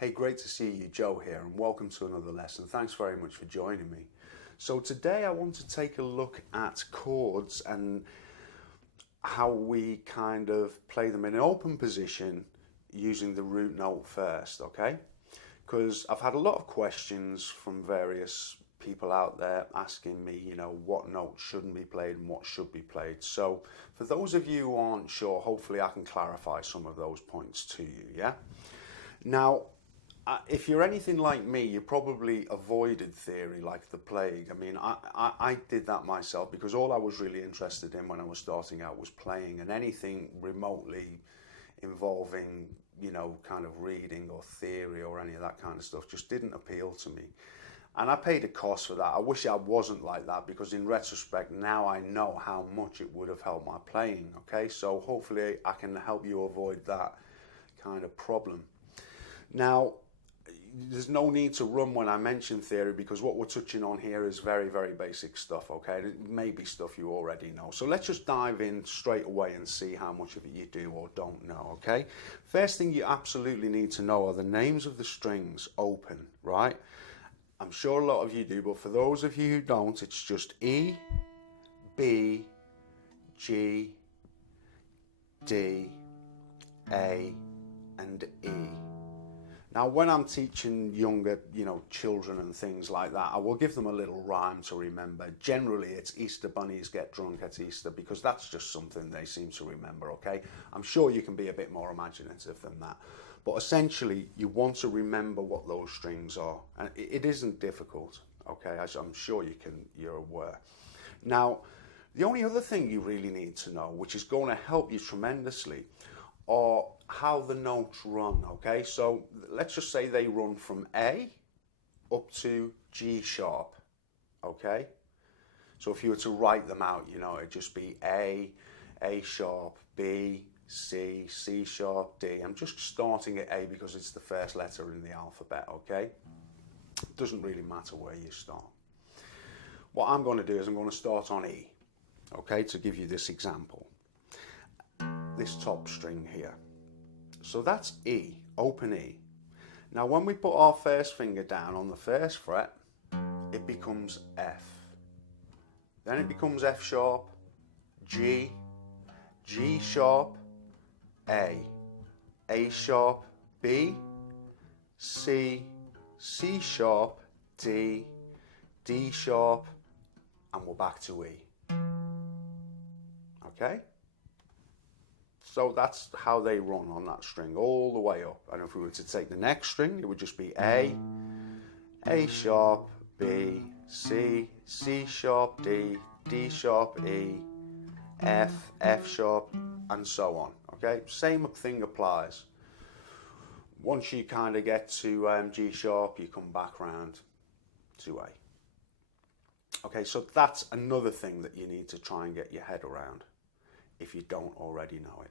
Hey, great to see you, Joe here, and welcome to another lesson. Thanks very much for joining me. So today I want to take a look at chords and how we kind of play them in an open position using the root note first, okay? Because I've had a lot of questions from various people out there asking me, what notes shouldn't be played and what should be played. So for those of you who aren't sure, hopefully I can clarify some of those points to you, yeah? Now, if you're anything like me, you probably avoided theory like the plague. I mean, I did that myself because all I was really interested in when I was starting out was playing, and anything remotely involving, kind of reading or theory or any of that kind of stuff just didn't appeal to me. And I paid a cost for that. I wish I wasn't like that because in retrospect, now I know how much it would have helped my playing, okay? So hopefully I can help you avoid that kind of problem. Now, there's no need to run when I mention theory because what we're touching on here is very, very basic stuff, okay? It may be stuff you already know. So let's just dive in straight away and see how much of it you do or don't know, okay? First thing you absolutely need to know are the names of the strings open, right? I'm sure a lot of you do, but for those of you who don't, it's just E, B, G, D, A, and E. Now, when I'm teaching younger, children and things like that, I will give them a little rhyme to remember. Generally, it's Easter bunnies get drunk at Easter because that's just something they seem to remember, okay? I'm sure you can be a bit more imaginative than that. But essentially, you want to remember what those strings are. And it isn't difficult, okay, as I'm sure you're aware. Now, the only other thing you really need to know, which is going to help you tremendously, are how the notes run, okay? So let's just say they run from A up to G sharp, okay? So if you were to write them out, it'd just be A sharp, B, C, C sharp, D. I'm just starting at A because it's the first letter in the alphabet, okay? It doesn't really matter where you start. What I'm going to do is I'm going to start on E, okay, to give you this example. This top string here. So that's E, open E. Now when we put our first finger down on the first fret, it becomes F. Then it becomes F sharp, G, G sharp, A sharp, B, C, C sharp, D, D sharp, and we're back to E. Okay? So that's how they run on that string all the way up. And if we were to take the next string, it would just be A sharp, B, C, C sharp, D, D sharp, E, F sharp, and so on. Okay, same thing applies. Once you kind of get to G sharp, you come back round to A. Okay, so that's another thing that you need to try and get your head around if you don't already know it.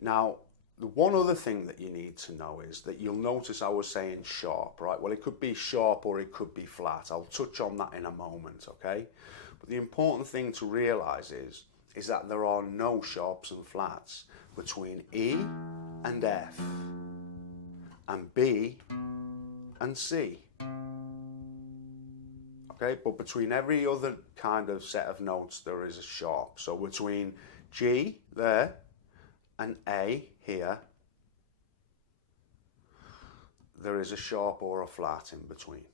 Now, the one other thing that you need to know is that you'll notice I was saying sharp, right? Well, it could be sharp or it could be flat. I'll touch on that in a moment, okay? But the important thing to realize is that there are no sharps and flats between E and F and B and C. Okay, but between every other kind of set of notes there is a sharp. So between G there and A here, there is a sharp or a flat in between.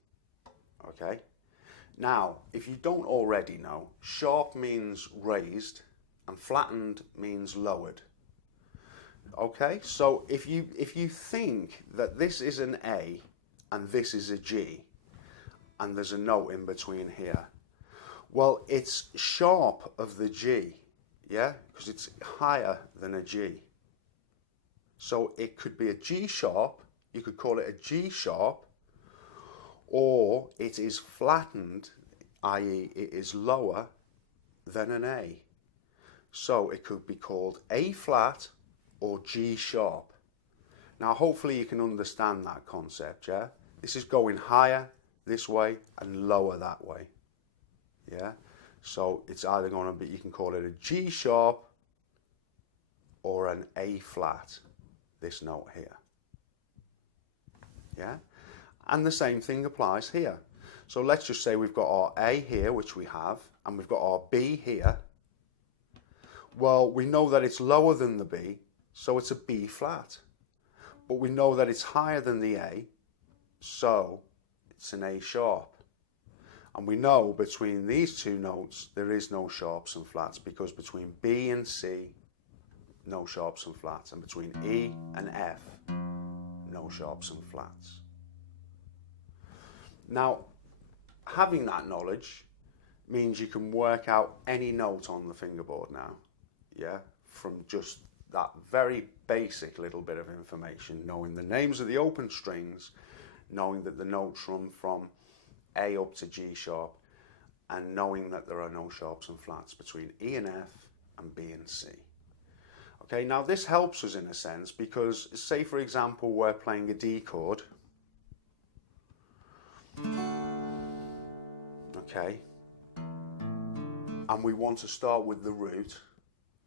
Okay? Now, if you don't already know, sharp means raised and flattened means lowered. Okay? So if you think that this is an A and this is a G and there's a note in between here, well, it's sharp of the G. Yeah, because it's higher than a G. So it could be a G sharp, you could call it a G sharp, or it is flattened, i.e. it is lower than an A. So it could be called A flat or G sharp. Now hopefully you can understand that concept, yeah? This is going higher this way and lower that way, yeah? So it's either going to be, you can call it a G sharp or an A flat, this note here. yeah? And the same thing applies here. So let's just say we've got our A here, which we have, and we've got our B here. Well, we know that it's lower than the B, so it's a B flat. But we know that it's higher than the A, so it's an A sharp. And we know between these two notes there is no sharps and flats, because between B and C, no sharps and flats, and between E and F, no sharps and flats. Now, having that knowledge means you can work out any note on the fingerboard now, yeah, from just that very basic little bit of information, knowing the names of the open strings, knowing that the notes run from A up to G sharp, and knowing that there are no sharps and flats between E and F and B and C. Okay, now this helps us in a sense, because say for example we're playing a D chord, okay, and we want to start with the root,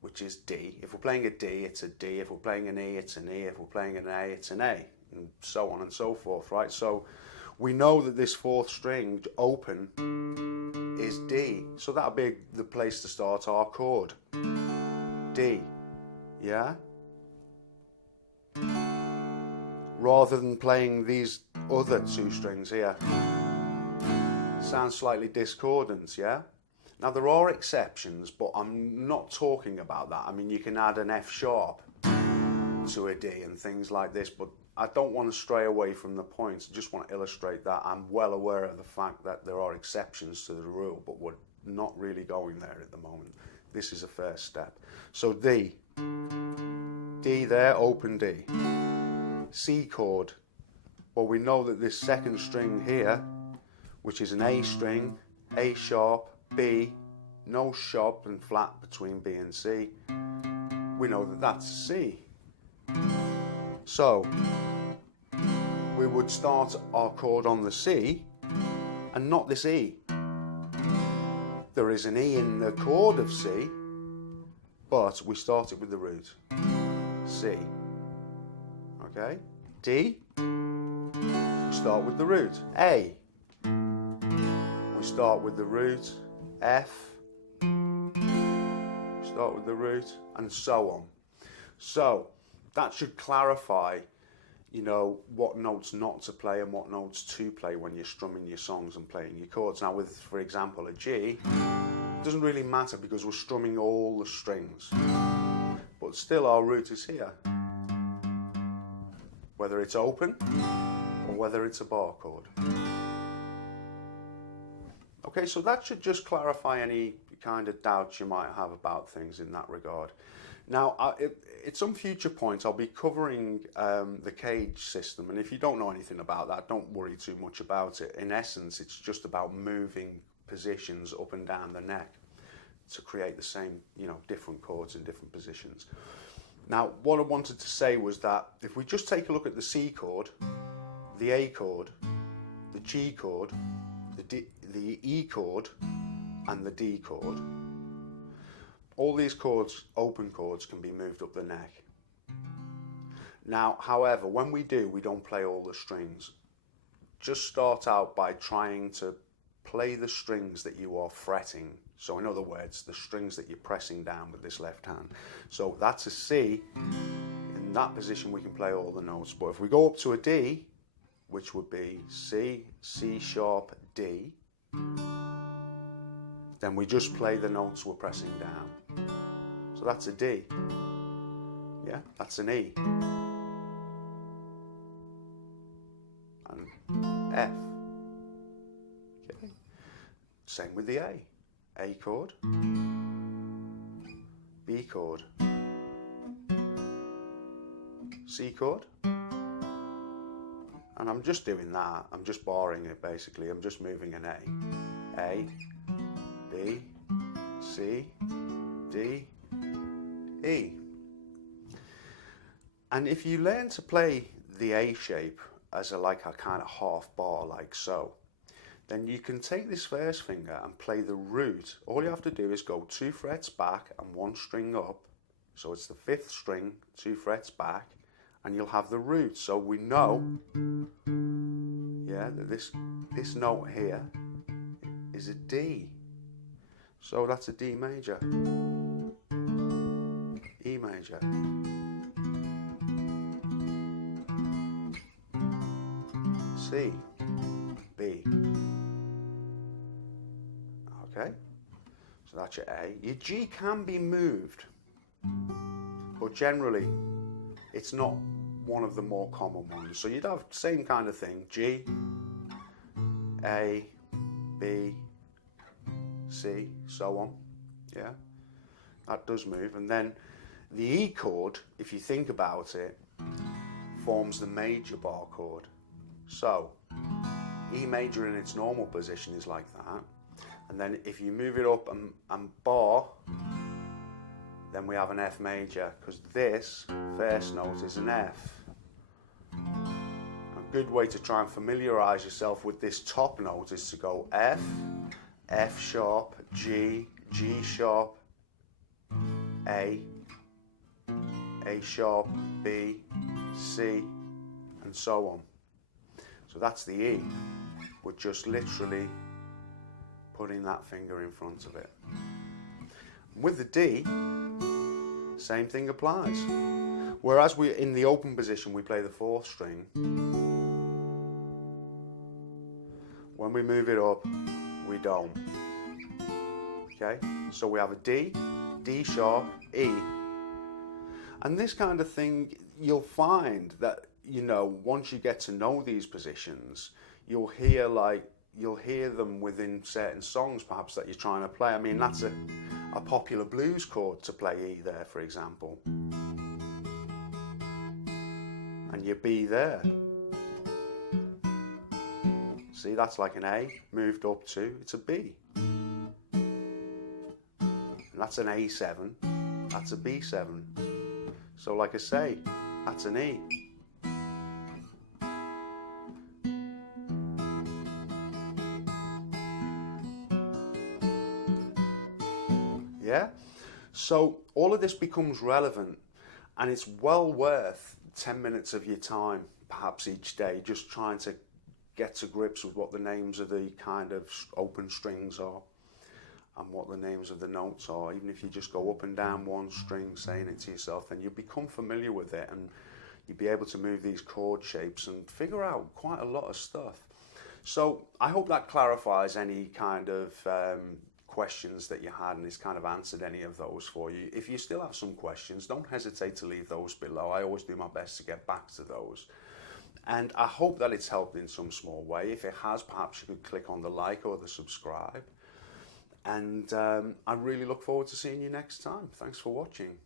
which is D. If we're playing a D, it's a D. If we're playing an E, it's an E. If we're playing an A, it's an A, and so on and so forth, right? So we know that this fourth string open is D, so that'll be the place to start our chord, D, yeah? Rather than playing these other two strings here. Sounds slightly discordant, yeah? Now there are exceptions, but I'm not talking about that. I mean, you can add an F sharp to a D and things like this, but I don't want to stray away from the point. I just want to illustrate that I'm well aware of the fact that there are exceptions to the rule, but we're not really going there at the moment. This is a first step. So D, D there, open D. C chord, well, we know that this second string here, which is an A string, A sharp, B, no sharp and flat between B and C, we know that that's C. So we would start our chord on the C and not this E. There is an E in the chord of C, but we start it with the root, C. Okay, D, we start with the root, A, we start with the root, F, start with the root, and so on. So that should clarify, you know, what notes not to play and what notes to play when you're strumming your songs and playing your chords. Now with, for example, a G, it doesn't really matter because we're strumming all the strings, but still our root is here, whether it's open or whether it's a bar chord. Okay, so that should just clarify any kind of doubts you might have about things in that regard. Now, at some future point, I'll be covering the cage system, and if you don't know anything about that, don't worry too much about it. In essence, it's just about moving positions up and down the neck to create the same, you know, different chords in different positions. Now, what I wanted to say was that if we just take a look at the C chord, the A chord, the G chord, the E chord, and the D chord, all these chords, open chords, can be moved up the neck. Now, however, when we do, we don't play all the strings. Just start out by trying to play the strings that you are fretting. So in other words, the strings that you're pressing down with this left hand. So that's a C. In that position, we can play all the notes. But if we go up to a D, which would be C, C sharp, D, then we just play the notes we're pressing down. So that's a D. Yeah, that's an E. And F. Okay. Same with the A. A chord, B chord, C chord. And I'm just doing that. I'm just barring it basically. I'm just moving an A, B, C, D, E. And if you learn to play the A shape as a kind of half bar like so, then you can take this first finger and play the root. All you have to do is go 2 frets back and 1 string up. So it's the 5th string, 2 frets back and you'll have the root. So we know, yeah, that this note here is a D. So that's a D major, E major, C, B. Okay, so that's your A. Your G can be moved, but generally it's not one of the more common ones. So you'd have the same kind of thing, G, A, B, C, so on. Yeah, that does move. And then the E chord, if you think about it, forms the major bar chord. So E major in its normal position is like that. And then if you move it up and bar, then we have an F major, because this first note is an F. A good way to try and familiarize yourself with this top note is to go F, F sharp, G, G sharp, A sharp, B, C, and so on. So that's the E. We're just literally putting that finger in front of it. With the D, same thing applies. Whereas we in the open position we play the fourth string. When we move it up, we don't. Okay? So we have a D, D sharp, E. And this kind of thing, you'll find that, you know, once you get to know these positions, you'll hear them within certain songs perhaps that you're trying to play. I mean, that's a popular blues chord to play E there, for example. And your B there. See, that's like an A moved up to, it's a B. And that's an A7, that's a B7. So like I say, that's an E. Yeah? So all of this becomes relevant, and it's well worth 10 minutes of your time, perhaps each day, just trying to get to grips with what the names of the kind of open strings are and what the names of the notes are. Even if you just go up and down one string saying it to yourself, then you'll become familiar with it, and you'll be able to move these chord shapes and figure out quite a lot of stuff. So I hope that clarifies any kind of questions that you had, and it's kind of answered any of those for you. If you still have some questions, don't hesitate to leave those below. I always do my best to get back to those. And I hope that it's helped in some small way. If it has, perhaps you could click on the like or the subscribe. And I really look forward to seeing you next time. Thanks for watching.